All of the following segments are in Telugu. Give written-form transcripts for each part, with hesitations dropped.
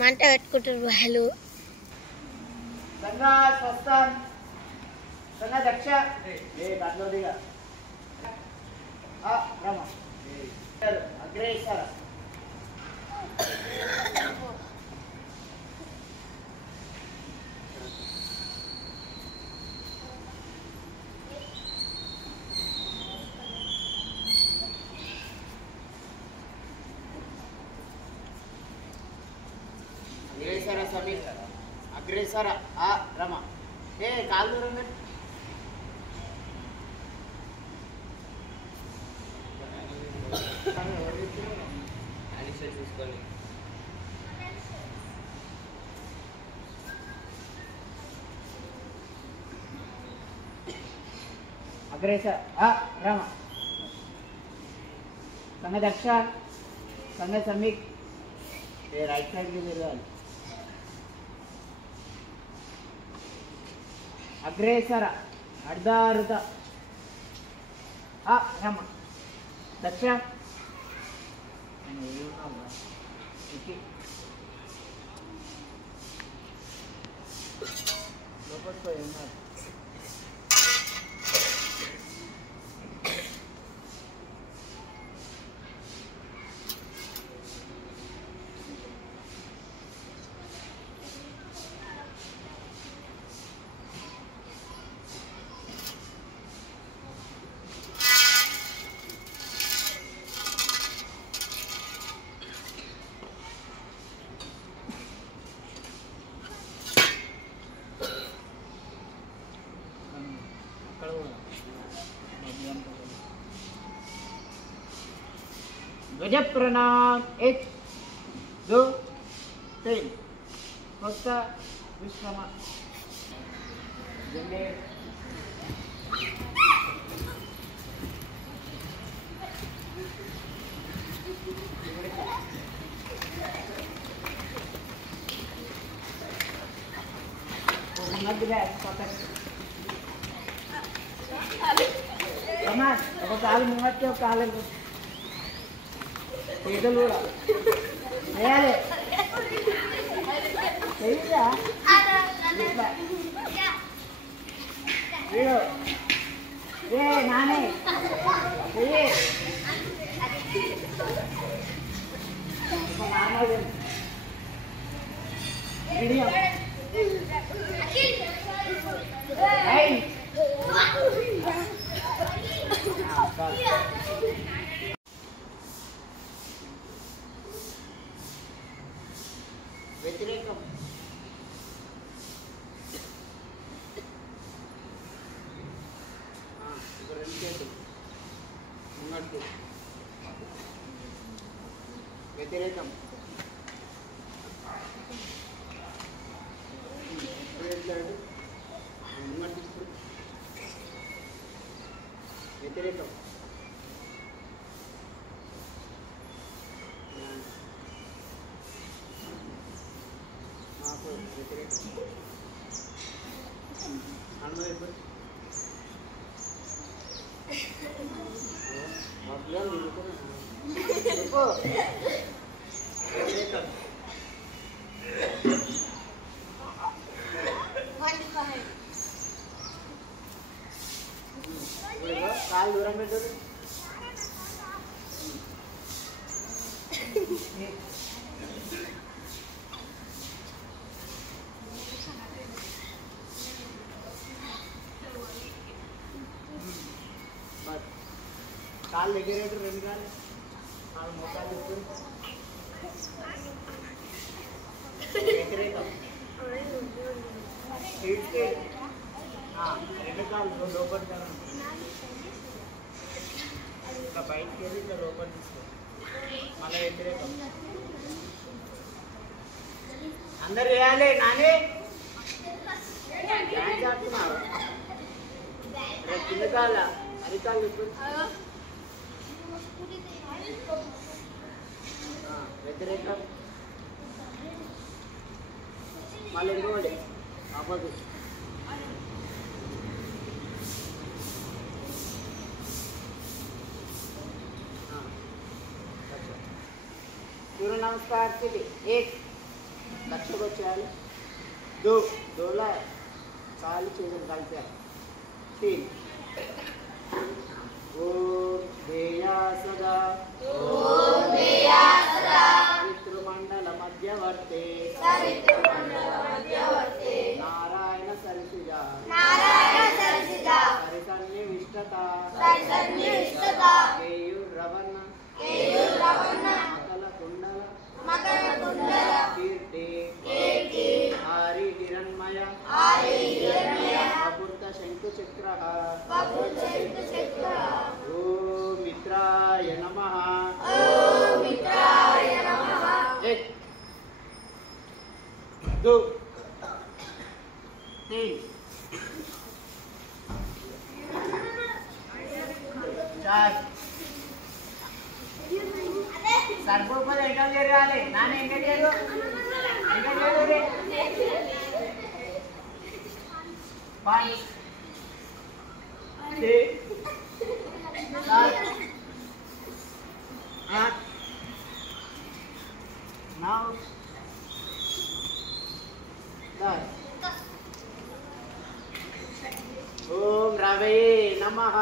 మంట పెట్టుకుంటారు వాళ్ళు. దక్ష అగ్రేసర అగ్రేసర సమీర్ అగ్రేసర రమ కాలు దూరం చూసుకోండి. అగ్రేసర్ రామ సంగ దక్ష సంగ సమీక్ రైట్ సైడ్ కి తిరగాలి. అగ్రేసర అర్ధారుత రామ దక్ష లోపలికి ఉన్నారు. गज प्रणाम 1 2 3 फक्त विश्राम जंगे కాలు ముంగట్టు కాలు పీటలు కూడా వేయాలి చెయ్యా రే నానే చెయ్యి వీడియో వ్యతిరేకం రెండు చేతులు ఉన్నట్టు వ్యతిరేకం వ్యతిరేకం వ్యతిరేకం కాలు దూరం పెట్టరు కాళ్ళు ఎగిరేటు రెండు కాళ్ళు కాళ్ళు మోకాలు చెప్తారు వ్యతిరేకం రెండు కాళ్ళు లోపలికి ఇట్లా బయటికి వెళ్ళి ఇట్లా లోపలి తీసుకో మళ్ళీ వ్యతిరేకం అందరు వేయాలి నాని డ్యాన్స్ ఆడుతున్నారు కింద కాళ్ళ అరికాళ్ళు ఇప్పుడు వ్యతిరేకం మళ్ళీ ఇంకోటి ఆపోజిట్ सूर्य नमस्कार से 1 लक्ष्य को चल 2 दोला काली चेतन कालते 3 ओम देया सदा सवितृमंडल मध्यवर्ते नारायण सरसिजा सरिसन्निविष्टता केयुर्रवण मकल कुंडल कीर्ति हारी हिरण्मय वपुर्त शंकुचक्रः ओम मित्राय नमः 1 2 3 4 సర్గోపద ఎక్కడ చేరాలి నాన్న ఎక్కడ చేరు రే 5 6 7 8 9 10 ఓం రవే నమః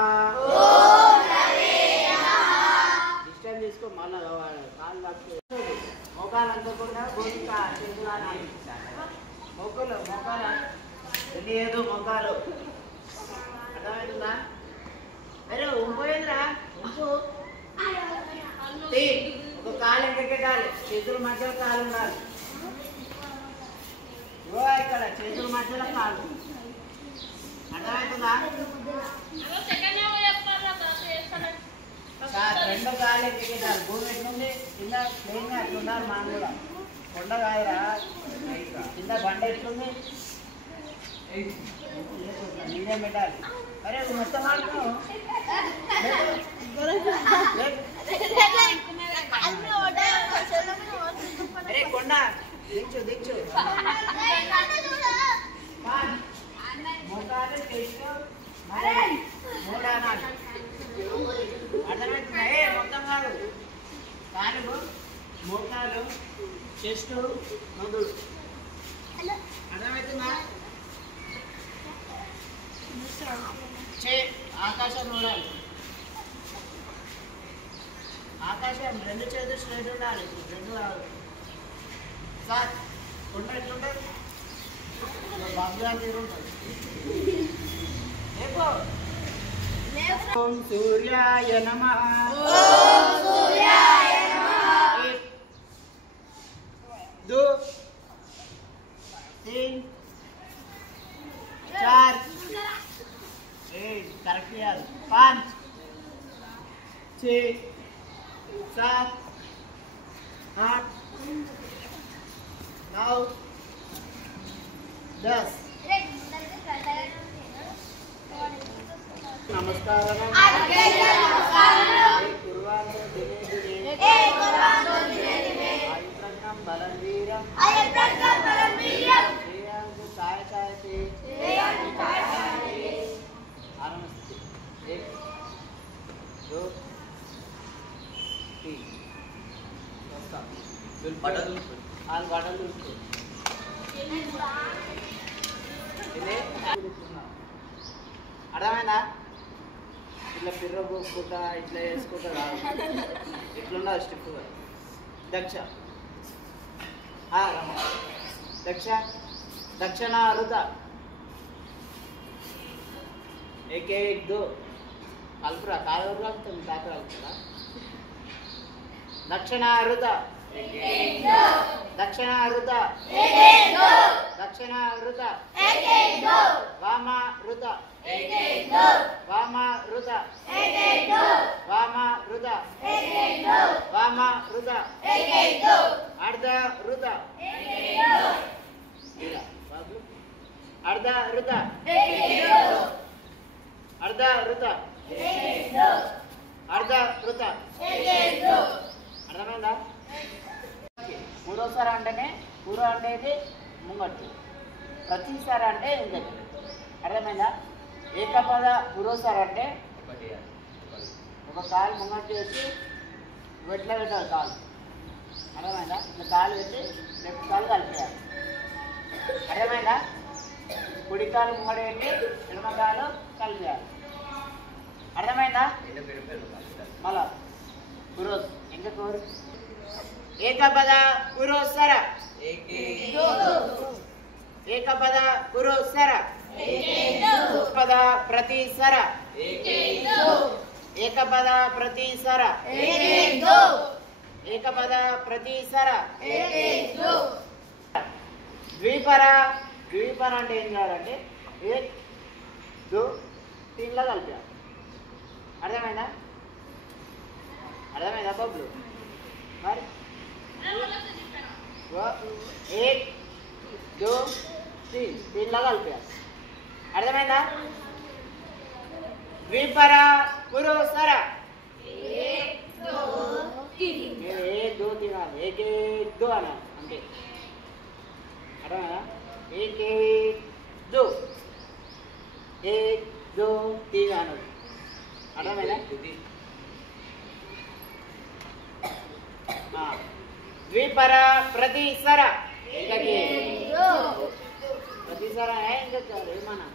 డిస్టెన్స్ తీసుకో మళ్ళా కాళ్ళు లాక్కు మోకాలు అంతకుండా భూమిక చేతులు మొక్కలు మోకాలు తెలియదు మొక్కలు అర్థమవుతుందా అరే ఉంపోయిందిరా ఉంపు ఒక కాలు ఎక్కకెట్టాలి చేతుల మధ్యలో కాలు ఉండాలి ఇక్కడ చేతుల మధ్యలో కాలు అర్థమవుతుందా రెండో కాలు ఎక్కకెట్టాలి భూమి ఎట్లుంది కింద ప్లేన్గా అట్లుండాలి మనం కూడా కొండ కాదురా కింద బండ ఎట్లుంది మీడియం పెట్టాలి అరే మొత్తం ఆడుతున్నావు అరే కొండ దించు దించు మోకాలు టెస్ట్ మూడు అనాలి అర్థమవుతున్నాయి మొత్తం కాదు కాలు మోకాలు చెస్ట్ మొదలు అర్థమవుతుందా ఆకాశం చూడాలి ఆకాశం రెండు చేతులు స్ట్రైట్ ఉండాలి రెండు సార్ కొండ ఎట్లుంటుంది బాబుగా తీరుంటుంది ఓం సూర్యాయ నమః 2 3 4 करेक्ट यार 5 6 7 8 9 10 नमस्कार అర్థమైందా ఇట్లా పిర్ర పోసుకుంటా ఇట్లా వేసుకుంటా కాదు ఇట్లున్నా స్టెప్ దక్ష దక్ష దక్షిణ అరుత 1 1 2 కల్పరా కాలు కలుపుతుంది కాక కలుపుతుందా దక్షిణ అరుత దక్షిణ రుత దక్షిణ రుత వామ రుత వామ రుత వామ రుత వామ రుత అర్ధ రుత అర్ధ రుత అర్ధ రుత అర్ధ రుత అర్థమైందా మూడోసారి అంటేనే పూర్వ అంటే ముంగట్టు ప్రతిసారి అంటే ఇంకటి అర్థమైందా ఏకపద పూర్వసారి అంటే ఒక కాలు ముంగట్టు వేసి వెట్లా పెట్టాలి కాలు అర్థమైందా? ఇట్లా కాలు పెట్టి లెఫ్ట్ కాలు కలిపేయాలి. అర్థమైందా? కుడి కాలు ముంగడ పెట్టి ఎడమ కాలు కలిపేయాలి. అర్థమైందా? మళ్ళా పురోస్ ఇంకా కోరు ఏకపద పురోస్సర ఏకపద పురోస్సర పద ప్రతిసర ఏకపద ప్రతిసర ఏకపద ప్రతిసర ద్విపర ద్విపర అంటే ఏం చేయాలంటే ఏక్ దో తీన్లా కలిపాలి. అర్థమైందా? అర్థమైందా బబ్లు? మరి ఏక్ దో తీన్ తీన్లా కలిపాలి. అర్థమైందా? ద్విపర పురోసర ఏక్ దో తినాలి. ఏక్ దో అనాలి అంతే. అర్థమైందా? ఏక్ దో ఏక్ దో తీన్ అన్నది. అర్థమైందా? ద్విపర ప్రతిసర ప్రతిసర ఇంకా ఏమన్నా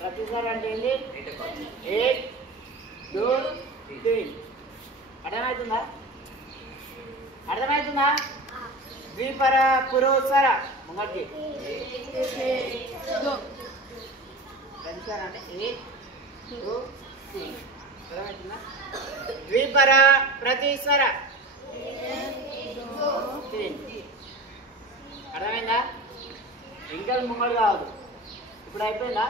ప్రతిసర అంటే ఏంటి? ఏక్ దో తీన్. అర్థమవుతుందా? అర్థమవుతుందా? ద్విపర పురోసర ముంగటి ప్రతిసర అంటే ఏక్ దో తీన్. అర్థమవుతుందా? ద్విపర ప్రతిసర అర్థమైందా? ఇంకా ముంగడు కావద్దు. ఇప్పుడు అయిపోయిందా?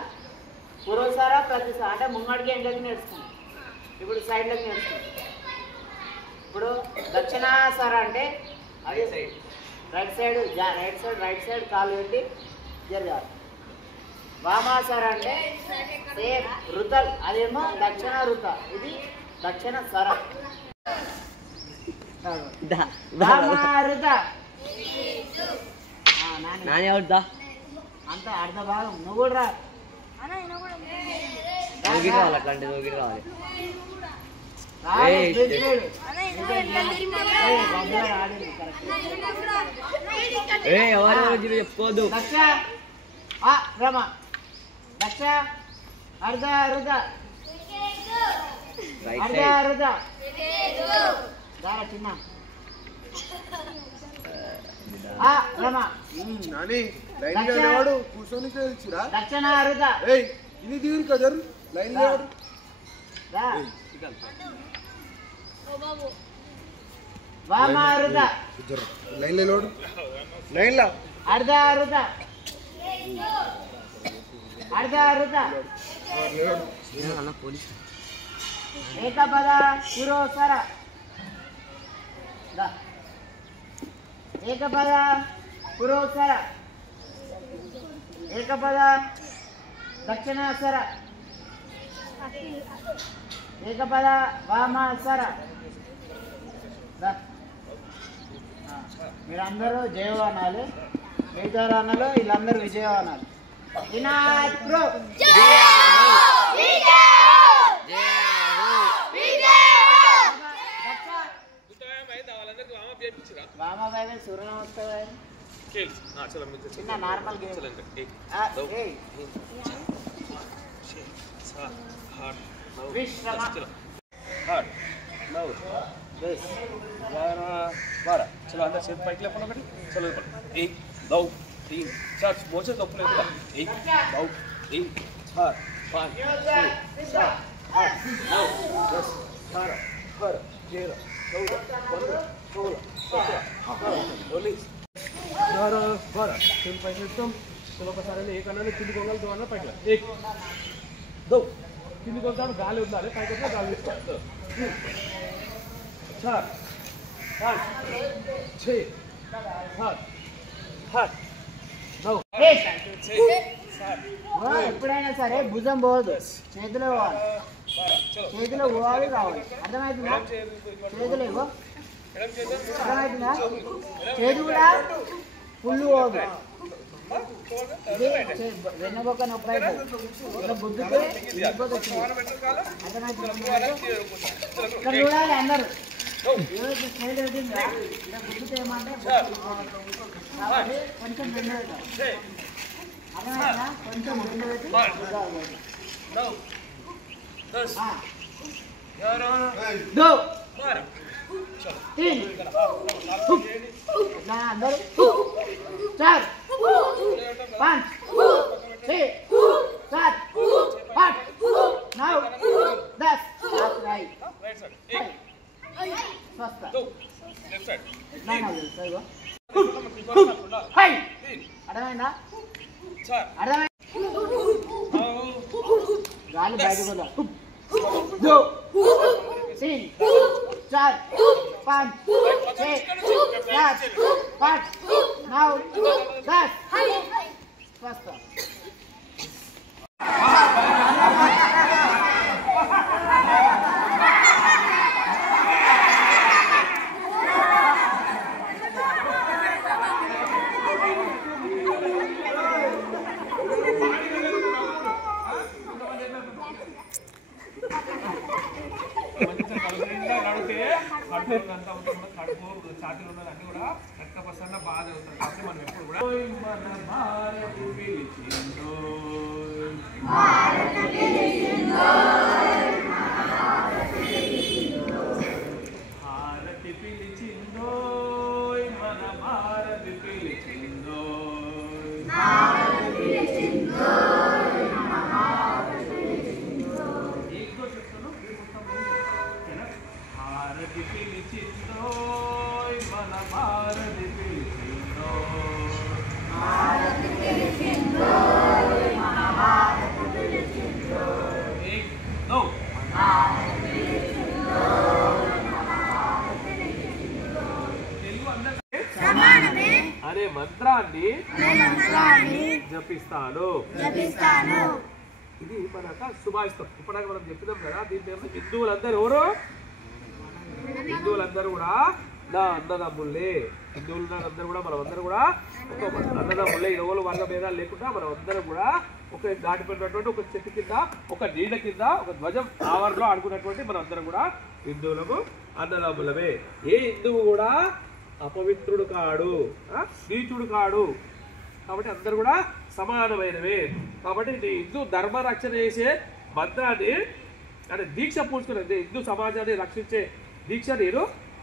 పురోసార ప్రతిసార అంటే ముంగడికి ఎంగకి నేర్చుకున్నాం. ఇప్పుడు సైడ్లోకి నేర్చుకున్నాం. ఇప్పుడు దక్షిణాసార అంటే అదే side right side right side కాలు పెట్టి జరగాలి. వామాసార అంటే సేమ్ రుతల్, అదేమో దక్షిణ రుత, ఇది దక్షిణ సర. అంత అర్ధ భాగం నువ్వు కూడా చెప్పుకోదు. దక్ష రమ దక్ష అర్ధ రుద అర్ధ రుద దారా చిన్న రమ కూర్చొని తెలుసురా దక్షిణ రుద ఇది దిగురు కదా లైన్ లేవాడు వామ రుద లైన్ లేవాడు లైన్ లా అర్ధ రుద అర్ధ రుద ఏకపద పురోసర ఏకపద పురోసర ఏకపద దక్షిణాసర ఏకపద వామాసర. మీరందరూ జయవానాలు, మిగతా అన్నలు వీళ్ళందరూ విజయవానాలు. వామబాయి సూర్య నమస్కారం చిన్న నార్మల్ గేమ్. విశ్రమ चलो अंदर से पाइक ले अपन चलो 1 2 3 4 मोचे तो अपने 1 2 3 4 5 6 7 8 9 10 11 12 13 14 15 16 17 18 12 चल पाइक लेते चलो का सारे एक अन्ना किंदी गोंगल दो अन्ना पाइक ले 1 2 किंदी गोंगल गाली ఉండాలి పైకి వచ్చి గాలి తీసుకో 4 5 6 7 8 9 ఎప్పుడైనా సరే భుజం పోదు, చేతిలో పోవాలి. చేతిలో పోవాలి రావాలి. అర్థమవుతుందా? చేతులు ఇవ్వ అర్థమవుతుందా? చేతి కూడా ఫుల్ పోదు. ఇది వెన్నబొక్క నొప్పి అవుతుంది. ఇట్లా బుద్ధితే వెళ్ళిపోతుంది. అర్థమవుతుంది. ఇక్కడ చూడాలి అందరూ. స్టైల్ పెట్టిందా ఇలా గుర్తుతే ఏమంటే కొంచెం రెండు అలా కొంచెం రెండు పెట్టి दो तीन अंदर चार पाँच छः सात आठ नौ 10 स्वस्थ అర్థమైందా గాలి బయటకు పోదా 2 3 4 5 6 7 8 9 10 స్वस्थ కడుపు ఛాతీలు ఉన్నది అన్ని కూడా రక్త ప్రసరణ బాగా జరుగుతుంది కాబట్టి మనం ఎప్పుడు కూడా భారతి పిలిచిందో మన భారతి పిలిచిందో భారతి పిలిచిందో మన భారతి పిలిచిందో తెలుగు అందరికీ అనే మంత్రాన్ని జపిస్తాను. ఇది మన శుభాయిస్తాం. ఇప్పటిదాకా మనం చెప్పినాం కదా. దీని హిందువులందరూ ఎవరు? హిందువులందరూ కూడా నా అన్నదమ్ముళ్ళే. హిందువులందరూ కూడా మనం అందరూ కూడా ఒక అన్నదమ్ముళ్ళే. ఎవరు వర్గ భేదాలు లేకుండా మనం అందరం కూడా ఒక దాటిపోయినటువంటి ఒక చెట్టు కింద ఒక నీడ కింద ఒక ధ్వజం ఆవరణలో ఆడుకున్నటువంటి మనం అందరం కూడా హిందువులము అన్నదమ్ములమే. ఏ హిందువు కూడా అపవిత్రుడు కాడు, నీచుడు కాడు. కాబట్టి అందరూ కూడా సమానమైనవే. కాబట్టి హిందూ ధర్మ రక్షణ చేసే మంత్రాన్ని అంటే దీక్ష పూసుకున్నది హిందూ సమాజాన్ని రక్షించే దీక్ష నేను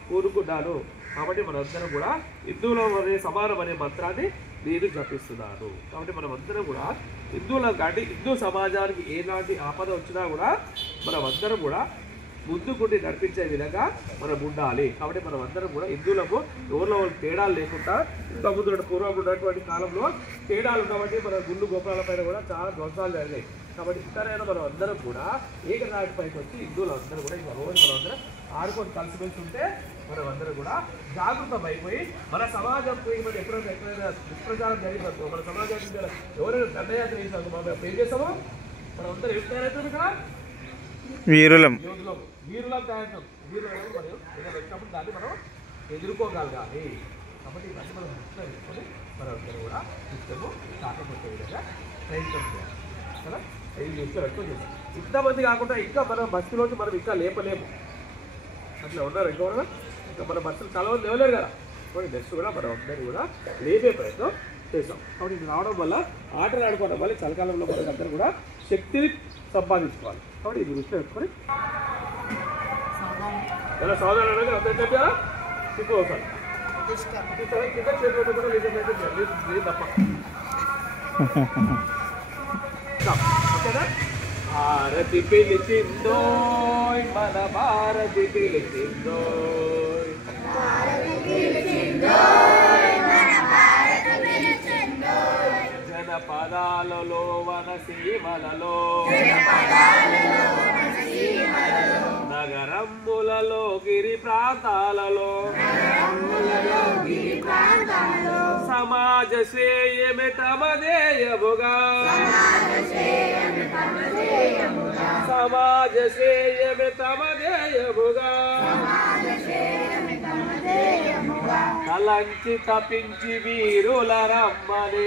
కోరుకున్నాను. కాబట్టి మనందరం కూడా హిందువుల సమానం అనే మంత్రాన్ని నేను జపిస్తున్నాను. కాబట్టి మనం అందరం కూడా హిందువులకు కానీ హిందూ సమాజానికి ఏలాంటి ఆపద వచ్చినా కూడా మనం అందరం కూడా ముందుకుండి నడిపించే విధంగా మనం ఉండాలి. కాబట్టి మనం అందరం కూడా హిందువులకు ఎవరిలో తేడాలు లేకుండా ఇంతకుముందు పూర్వం ఉన్నటువంటి కాలంలో తేడాలు ఉండబట్టి మన గుళ్ళు గోపురాల పైన కూడా చాలా ధ్వంసాలు జరిగాయి. కాబట్టి ఇతరైనా మనం అందరం కూడా ఏకనాటి పైకి వచ్చి హిందువులు అందరూ కూడా ఇంకా రోజు మనం అందరం ఆడుకొని కలిసిమెలిసి ఉంటే మనం అందరం కూడా జాగృతం అయిపోయి మన సమాజంతో మనం ఎప్పుడైనా దుష్ప్రచారం జరిగినట్టు మన సమాజానికి ఎవరైనా దండయాత్ర చేసినట్టు మనం ఏం చేస్తామో మనం అందరూ ఏం తయారవుతాం ఇక్కడ వీరులం తయారవుతాం. వీరులు మనం ఏదైనా వచ్చినప్పుడు దాన్ని మనం ఎదుర్కోగలగాలి. కాబట్టి ఇవన్నీ మనం దృష్టిలో తీసుకొని మనం అందరూ కూడా సిస్టము కాకపోతే విధంగా ప్రయత్నం చేయాలి కదా. ఇది దృష్టిలో పెట్టుకొని చేస్తాం. ఇంతమంది కాకుండా ఇంకా మన బస్సులోకి మనం ఇంకా లేపలేము. అట్లా ఉన్నారు ఇంకా మన బస్సులు చాలా మంది లేవలేరు కదా. కాబట్టి నెక్స్ట్ కూడా మనం అందరూ కూడా లేపే ప్రయత్నం చేస్తాం. కాబట్టి ఇది రావడం వల్ల ఆటలు ఆడుకోవడం వల్ల చలికాలంలో మనకి అందరూ కూడా శక్తిని సంపాదించుకోవాలి. కాబట్టి ఇది దృష్టిలో పెట్టుకొని ఎలా సాధారణంగా అందరూ చెప్పారా సిగ్గు అవుతారు కింద చేతులు కూడా లేదు తప్ప. ఓకేనా? భారతి పిలిచిందో మన భారతి పిలిచిందో జనపదాలలో వనసీమలలో నగరములలో గిరి ప్రాంతాలలో సమాజ శ్రేయమే తమ ధ్యేయముగా సమాజ శ్రేయమే తమ ధ్యేయముగా తలంచి తపించి వీరుల రమ్మని.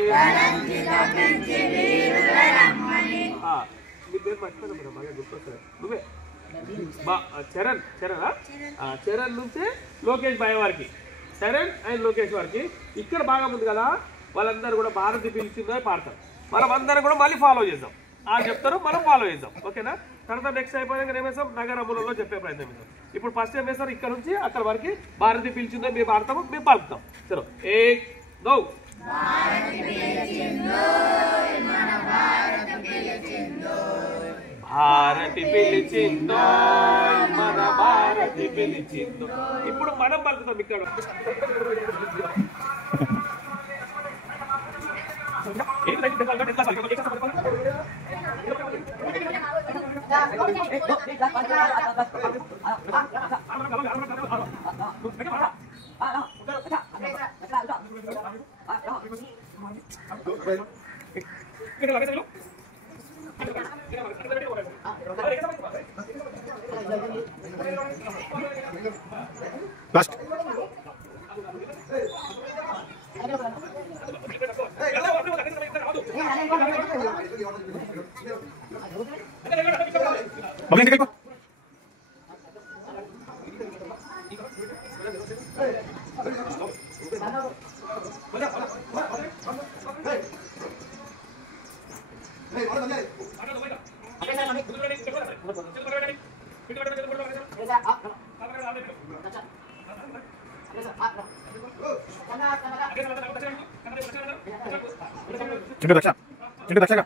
మీ పేరు మర్చిపోయినా మేడం బాగా గుర్తొస్తారు. నువ్వే చరణ్ చరణ్ నుంచి లోకేష్ బాయ్ వారికి, చరణ్ అండ్ లోకేష్ వారికి ఇక్కడ భాగం ఉంది కదా, వాళ్ళందరూ కూడా భారతి పిలిచిందో పాడతారు. మనం అందరం కూడా మళ్ళీ ఫాలో చేద్దాం. చెప్తారు, మనం ఫాలో చేద్దాం. ఓకేనా? తర్వాత నెక్స్ట్ అయిపోయాక ఏమేసాం, నగరములలో చెప్పే ప్రయత్నం చేద్దాం. ఇప్పుడు ఫస్ట్ ఏం వేస్తారు, ఇక్కడ నుంచి అక్కడ వరకు భారతి పిలిచిందో మేము పాడతాము, మేము పాడుతాం. చలో ఏక్ దౌ. భారతి పిలిచిందో మన భారతి పిలిచిందో. ఇప్పుడు మనం పలుకుతాం ఇక్కడ. Last. Cinta daksa.